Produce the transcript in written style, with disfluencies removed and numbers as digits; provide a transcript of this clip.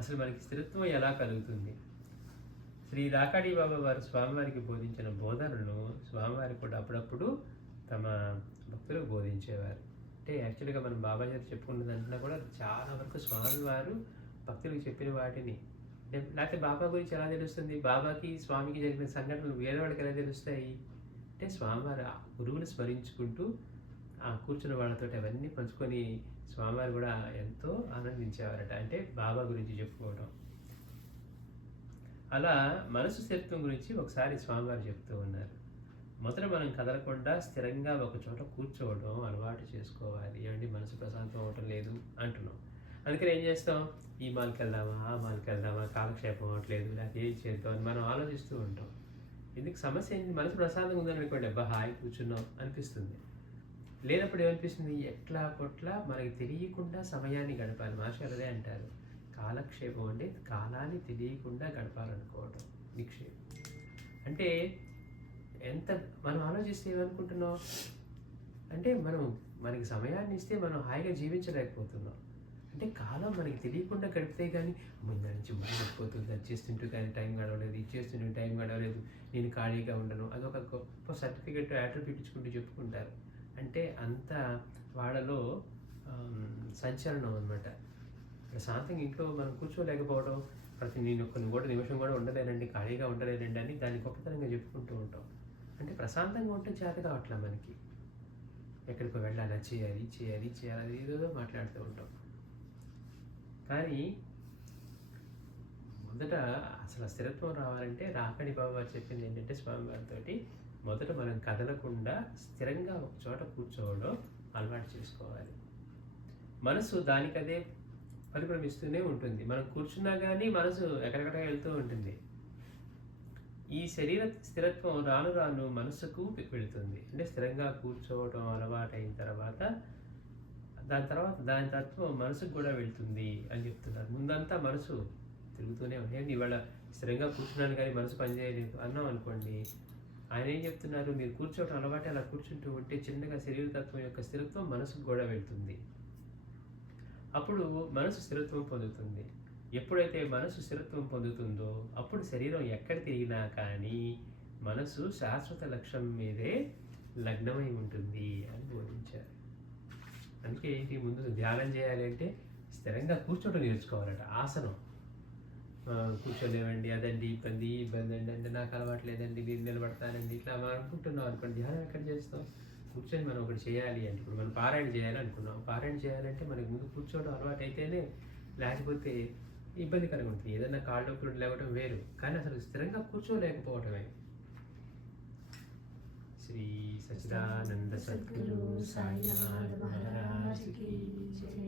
అసలు మనకి స్థిరత్వం ఎలా కలుగుతుంది? శ్రీ రాకాడి బాబా వారు స్వామివారికి బోధించిన బోధనలను స్వామివారికి కూడా అప్పుడప్పుడు తమ భక్తులకు బోధించేవారు. అంటే యాక్చువల్‌గా మనం బాబా చేత చెప్పుకున్న దాంట్లో కూడా చాలా వరకు స్వామివారు భక్తులకు చెప్పిన వాటిని లేకపోతే బాబా గురించి ఎలా తెలుస్తుంది? బాబాకి, స్వామికి జరిగిన సంఘటనలు వేరే వాళ్ళకి ఎలా తెలుస్తాయి? అంటే స్వామివారు ఆ గురువుని స్మరించుకుంటూ కూర్చున్న వాళ్ళతోటి అవన్నీ పంచుకొని స్వామివారు కూడా ఎంతో ఆనందించేవారట. అంటే బాబా గురించి చెప్పుకోవడం. అలా మనసు స్థిరత్వం గురించి ఒకసారి స్వామివారు చెప్తూ ఉన్నారు. మొదట మనం కదలకుండా స్థిరంగా ఒక చోట కూర్చోవడం అలవాటు చేసుకోవాలి. ఏమండి మనసు ప్రశాంతం అవ్వటం లేదు అంటున్నాం. అందుకని ఏం చేస్తాం? ఈ మాల్‌కి వెళ్దామా, ఆ మాల్‌కి వెళ్దామా, కాలక్షేపం అవ్వట్లేదు, లేకపోతే ఏం చేద్దాం అని మనం ఆలోచిస్తూ ఉంటాం. ఎందుకు సమస్య ఏంటి? మనసు ప్రశాంతంగా ఉందనుకోండి, అబ్బా హాయి కూర్చున్నాం అనిపిస్తుంది. లేనప్పుడు ఏమనిపిస్తుంది? ఎట్లా కొట్లా మనకి తెలియకుండా సమయాన్ని గడపాలి. మాస్టర్ అదే అంటారు. కాలక్షేపం అంటే కాలాన్ని తెలియకుండా గడపాలనుకోవడం నిక్షేపం. అంటే ఎంత మనం ఆలోచిస్తే ఏమనుకుంటున్నాం? అంటే మనకి సమయాన్ని ఇస్తే మనం హాయిగా జీవించలేకపోతున్నాం. అంటే కాలం మనకి తెలియకుండా గడిపితే కానీ దాని నుంచి ముందు గడిపోతుంది, అది చేస్తుంటూ కానీ టైం గడవలేదు, ఇది చేస్తుంటే టైం గడవలేదు, నేను ఖాళీగా ఉండను, అదొక గొప్ప సర్టిఫికెట్ యాట్రిబ్యూట్ ఇచ్చుకుంటూ చెప్పుకుంటారు. అంటే అంత వాళ్ళలో సంచలనం అనమాట. ప్రశాంతంగా ఇంట్లో మనం కూర్చోలేకపోవడం, నేను కొన్ని కూడా నిమిషం కూడా ఉండలేనండి, ఖాళీగా ఉండలేనండి అని దాన్ని గొప్పతనంగా చెప్పుకుంటూ ఉంటాం. అంటే ప్రశాంతంగా ఉంటే చేత కావట్లా మనకి. ఎక్కడికో వెళ్ళాలి, అది చేయాలి, ఇది చేయాలి, ఇది చేయాలి, అది ఏదో మాట్లాడుతూ ఉంటాం. కానీ మొదట అసలు స్థిరత్వం రావాలంటే రాకడి బాబా చెప్పింది ఏంటంటే స్వామివారితోటి మొదట మనం కదలకుండా స్థిరంగా ఒక చోట కూర్చోవడం అలవాటు చేసుకోవాలి. మనసు దానికదే పరిభ్రమిస్తూనే ఉంటుంది. మనం కూర్చున్నా కానీ మనసు ఎక్కడెక్కడ వెళ్తూ ఉంటుంది. ఈ శరీర స్థిరత్వం రాను రాను మనసుకు వెళుతుంది. అంటే స్థిరంగా కూర్చోవడం అలవాటైన తర్వాత దాని తత్వం మనసుకు కూడా వెళ్తుంది అని చెప్తున్నారు. ముందంతా మనసు తిరుగుతూనే ఉంది. ఇవాళ స్థిరంగా కూర్చున్నాను కానీ మనసు పనిచేయలేదు అన్నాం అనుకోండి, ఆయన ఏం చెప్తున్నారు? మీరు కూర్చోవడం అలవాటే, అలా కూర్చుంటూ ఉంటే చిన్నగా శరీరతత్వం యొక్క స్థిరత్వం మనసుకు కూడా వెళ్తుంది. అప్పుడు మనసు స్థిరత్వం పొందుతుంది. ఎప్పుడైతే మనసు స్థిరత్వం పొందుతుందో అప్పుడు శరీరం ఎక్కడ తిరిగినా కానీ మనసు శాశ్వత లక్ష్యం మీదే లగ్నమై ఉంటుంది అని బోధించారు. అందుకే ఏంటి, ముందు ధ్యానం చేయాలి అంటే స్థిరంగా కూర్చోవడం నేర్చుకోవాలట. ఆసనం కూర్చోలేవండి, అదండి ఇబ్బంది అండి, అంటే నాకు అలవాట్లేదండి, మీరు నిలబడతానండి, ఇట్లా మనం అనుకుంటున్నాం అనుకోండి, ధ్యానం ఎక్కడ చేస్తాం? కూర్చొని మనం ఒకటి చేయాలి అంటే ఇప్పుడు మనం పారాయణ చేయాలి అనుకున్నాం. పారాయణ చేయాలంటే మనకి ముందు కూర్చోవడం అలవాటు అయితేనే, లేకపోతే ఇబ్బందికరంగా ఉంటుంది. ఏదైనా కాళ్ళు నొప్పులు లేవడం వేరు, కానీ అసలు స్థిరంగా కూర్చోలేకపోవటమే. శ్రీ సచ్చిదానంద సద్గురు సాయినాథ్ మహారాజ్ కి జై.